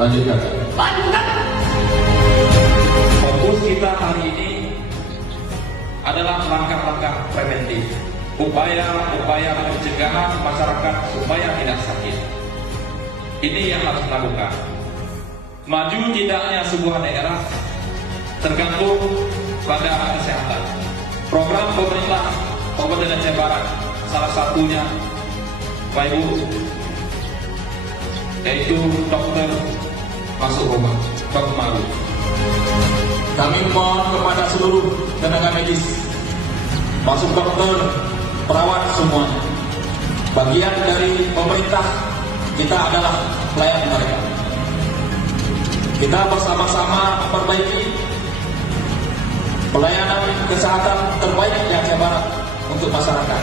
Lanjutkan. Lanjutkan. Fokus kita hari ini adalah langkah-langkah preventif, upaya-upaya pencegahan masyarakat supaya tidak sakit. Ini yang harus dilakukan. Maju tidaknya sebuah daerah tergantung pada kesehatan. Program pemerintah Kabupaten Aceh Barat salah satunya, Pak Ibu, yaitu dokter masuk rumah, Dok Maru. Kami mohon kepada seluruh tenaga medis, masuk dokter, perawat semuanya. Bagian dari pemerintah kita adalah pelayan mereka. Kita bersama-sama memperbaiki pelayanan kesehatan terbaik di Aceh Barat untuk masyarakat.